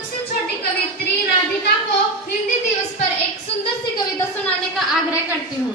सुशील छोटी कवित्री राधिका को हिंदी दिवस पर एक सुंदर सी कविता सुनाने का आग्रह करती हूँ।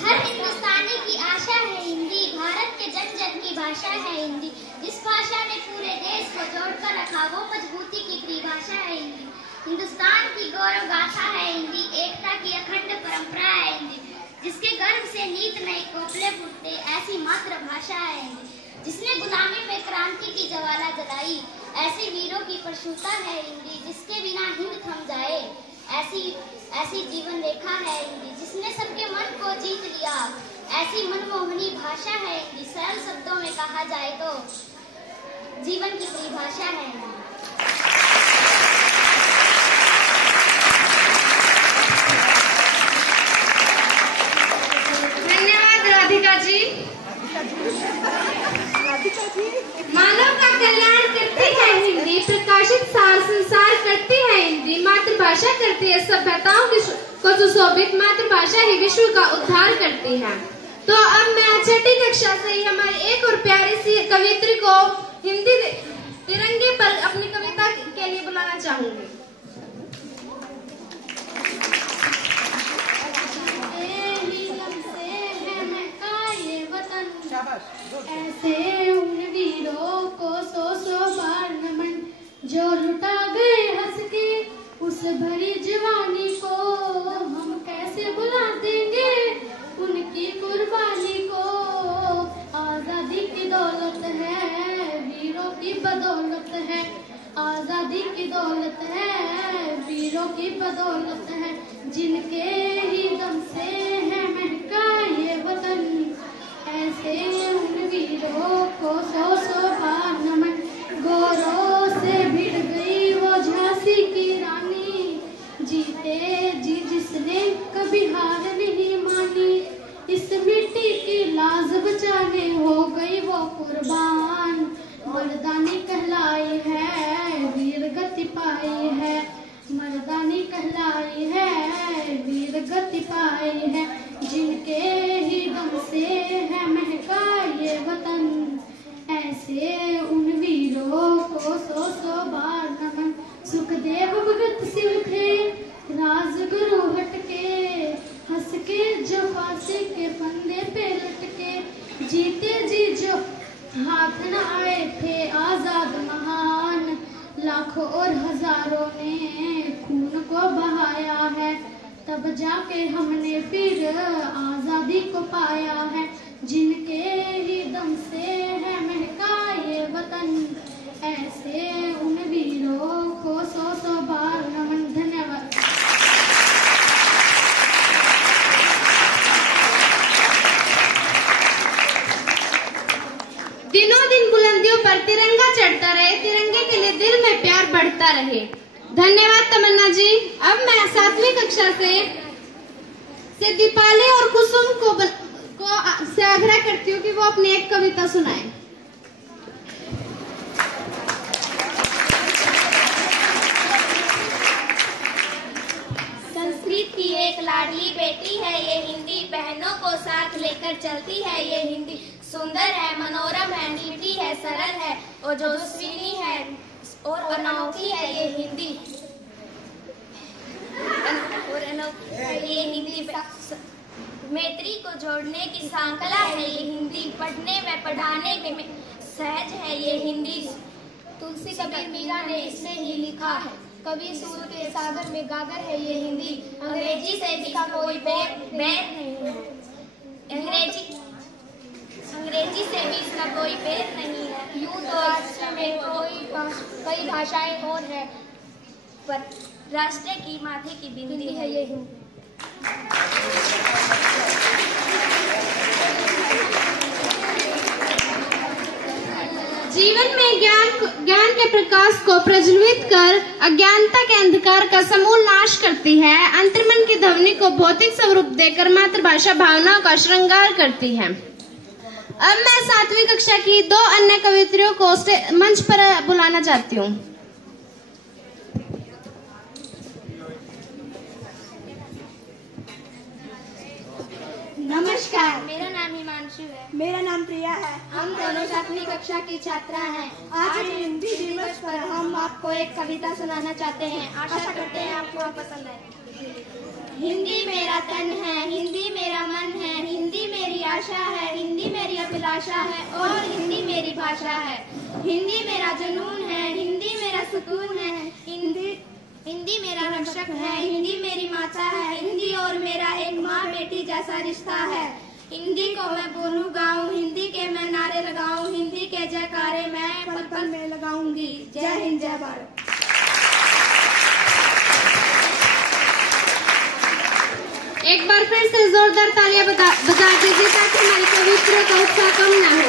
हर हिंदुस्तानी की आशा है हिंदी, भारत के जन जन की भाषा है हिंदी। जिस भाषा ने पूरे देश को जोड़कर रखा वो मजबूती की परिभाषा है हिंदी। हिंदुस्तान की गौरव गाथा है हिंदी, एकता की अखंड परंपरा है हिंदी। जिसके गर्भ से नीत नए कोपले फूटते ऐसी मातृभाषा है हिंदी। जिसने गुलामी में क्रांति की ज्वाला जलाई ऐसे वीरों की प्रसूता है हिंदी। जिसके बिना हिंद थम जाए ऐसी जीवन रेखा है हिंदी। जिसने सबके मन को जीत लिया ऐसी मनमोहनी भाषा है हिंदी। सरल शब्दों में कहा जाए तो जीवन की परिभाषा है हिंदी। धन्यवाद राधिका जी। मानव का कल्याण करती है हिंदी, प्रकाशित सार संसार करती है हिंदी। मातृभाषा करती है सभ्यताओं को सुशोभित, मातृभाषा ही विश्व का उद्धार करती है। तो अब मैं छठी कक्षा से ही हमारी एक और प्यारी सी कवित्री को हिंदी तिरंगे पर अपनी कविता के लिए बुलाना चाहूंगी। ऐसे उन वीरों को सौ सौ बार नमन जो लुटा गए हंस के उस भरी जवानी को। हम कैसे भुला देंगे उनकी कुर्बानी को। आजादी की दौलत है वीरों की बदौलत है। आजादी की दौलत है वीरों की बदौलत है। जिनके ही दम से है महका ये वतन। ऐसे उन वीरों को सौ सौ बार नमन। गौरव से भिड़ गई वो झांसी की रानी। जीते जी जिसने कभी हार नहीं मानी। इस मिट्टी की लाज बचाने हो गई वो कुर्बान। मर्दानी कहलाई है वीर गति पाई है। मर्दानी कहलाई है वीर गति पाई है। जिनके ही दम से है महका ये वतन। ऐसे उन वीरों को सौ सौ बार नमन। सुखदेव भगत सिंह थे राजगुरु हटके। हंस के जो फांसी के फंदे पे लटके। जीते जी जो हाथ न आए थे आजाद महान। लाखों और हजारों ने खून को बहाया है। तब जाके हमने फिर आजादी को पाया है। जिनके ही दम से है महका ये वतन। ऐसे उन वीरों को सौ सौ बार नमन। धन्यवाद। दिनों दिन बुलंदियों पर तिरंगा चढ़ता रहे, तिरंगे के लिए दिल में प्यार बढ़ता रहे। धन्यवाद तमन्ना जी। अब मैं 7वीं कक्षा से दीपाली और कुसुम को से आग्रह करती हूँ कि वो अपनी एक कविता सुनाए। संस्कृत की एक लाडली बेटी है ये हिंदी। बहनों को साथ लेकर चलती है ये हिंदी। सुंदर है मनोरम है मीठी है सरल है और जोस्विनी है और अनोखी है ये हिंदी। और अनोखी है ये हिंदी। मैत्री को जोड़ने की सांकला है ये हिंदी। पढ़ने में पढ़ाने में सहज है ये हिंदी। तुलसी कबीर मीरा ने इसमें ही लिखा है। कवि सूर के सागर में गागर है ये हिंदी। अंग्रेजी से भी कोई बैर नहीं है। अंग्रेजी से भी इसका कोई भेद नहीं है। यूं तो राष्ट्र में कई भाषाएं और है पर राष्ट्र की माथे की बिंदी है ये हिंदी। जीवन में ज्ञान के प्रकाश को प्रज्वलित कर अज्ञानता के अंधकार का समूल नाश करती है। अंतर्मन की ध्वनि को भौतिक स्वरूप देकर मातृभाषा भावनाओं का श्रृंगार करती है। अब मैं 7वीं कक्षा की 2 अन्य कवित्रियों को मंच पर बुलाना चाहती हूँ। किया है। हम दोनों 7वीं कक्षा की छात्रा हैं। आज हिंदी दिवस पर हम आपको एक कविता सुनाना चाहते हैं। आशा करते हैं आपको पसंद आए। हिंदी मेरा तन है, हिंदी मेरा मन है, हिंदी मेरी आशा है, हिंदी मेरी अभिलाषा है और हिंदी मेरी भाषा है। हिंदी मेरा जुनून है, हिंदी मेरा सुकून है, हिंदी मेरा रक्षक है, हिंदी मेरी माता है, हिंदी और मेरा एक माँ बेटी जैसा रिश्ता है। हिंदी को मैं बोलूं गाऊं, हिंदी के मैं नारे लगाऊं, हिंदी के जयकारे मैं पल पल में लगाऊंगी। जय हिंद, जय भारत। एक बार फिर से जोरदार तालियां बजा दीजिए ताकि हमारी कवित्रियों का उत्साह कम न हो।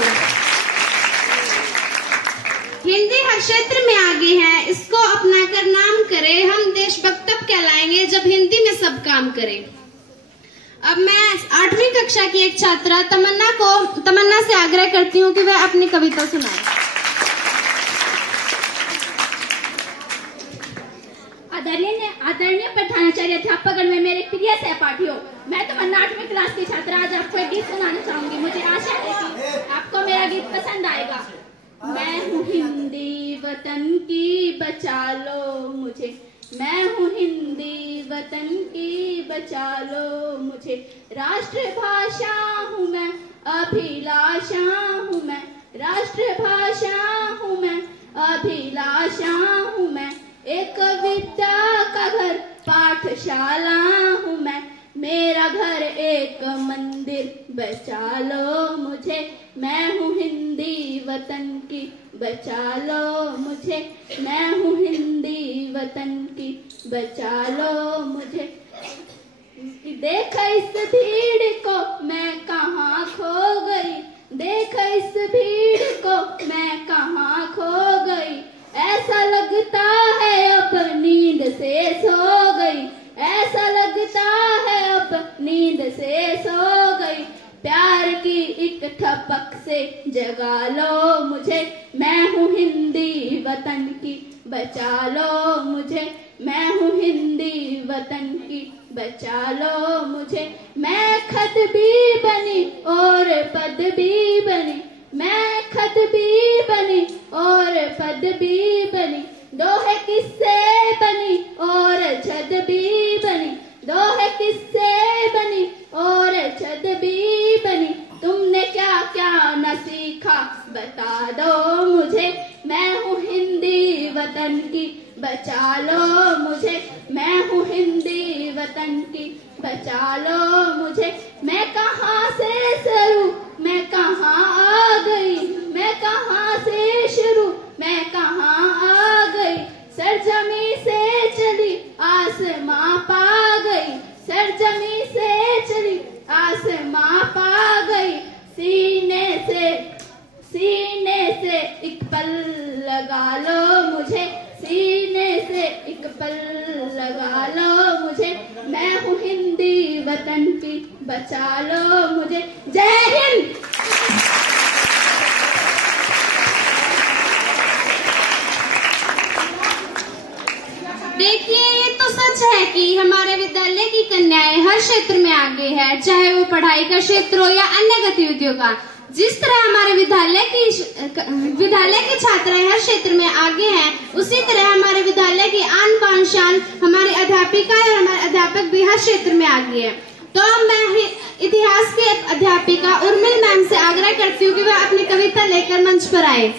हिंदी हर क्षेत्र में आगे है, इसको अपनाकर नाम करें। हम देशभक्त तब कहलाएंगे जब हिंदी में सब काम करें। अब मैं 8वीं कक्षा की एक छात्रा तमन्ना से आग्रह करती हूँ कि वह अपनी कविता सुनाए। आदरणीय प्रधानाचार्य, अध्यापकगण में मेरे प्रिय सहपाठियों, मैं तमन्ना 8वीं क्लास की छात्रा आज आपको एक गीत सुनाना चाहूंगी। मुझे आशा है कि आपको मेरा गीत पसंद आएगा। मैं हूँ हिंदी वतन की, बचा लो मुझे। मैं हूँ हिंदी वतन की, बचा लो मुझे। राष्ट्रभाषा हूँ मैं, अभिलाषा हूँ मैं। राष्ट्रभाषा हूँ मैं, अभिलाषा हूँ मैं। एक विद्या का घर, पाठशाला हूँ मैं। मेरा घर एक मंदिर, बचा लो मुझे। मैं हूँ हिंदी वतन की, बचा लो मुझे। मैं हूँ हिंदी वतन की, बचा लो मुझे। देख इस भीड़ को मैं कहाँ खो गई, देख इस भीड़ को मैं कहाँ खो गई। ऐसा लगता है अब नींद से सो गई, ऐसा लगता है अब नींद से सो गई। प्यार की एक ठपक से जगा लो मुझे। मैं हूँ हिंदी वतन की, बचा लो मुझे। मैं हूँ हिंदी वतन की, बचा लो मुझे। मैं खत भी बनी और पद भी बनी, मैं खत भी बनी और पद भी बनी। दोहे किससे बनी और छद भी बनी, दोहे किससे बनी और छद भी बनी। तुमने क्या क्या न सीखा बता दो मुझे। मैं हूँ हिंदी वतन की, बचा लो मुझे। मैं हूँ हिंदी वतन की, बचा लो मुझे। मैं कहाँ से शुरू, मैं कहाँ आ गई, मैं कहाँ से शुरू, मैं कहाँ आ गई। सरजमी से चली आसमां पा गई, सरजमी से चली आसमां पा गई। सीने से एक पल लगा लो मुझे, सीने से एक पल लगा लो मुझे। मैं हूँ हिंदी वतन की, बचा लो मुझे। जय हिंद। देखिए, ये तो सच है कि हमारे विद्यालय की कन्याएं हर क्षेत्र में आगे है, चाहे वो पढ़ाई का क्षेत्र हो या अन्य गतिविधियों का। जिस तरह हमारे विद्यालय की छात्राएं हर क्षेत्र में आगे हैं, उसी तरह हमारे विद्यालय की आन बान शान हमारी अध्यापिकाएं और हमारे अध्यापक भी हर क्षेत्र में आगे है। तो अब मैं इतिहास की अध्यापिका उर्मिल मैम से आग्रह करती हूँ कि वह अपनी कविता लेकर मंच पर आए।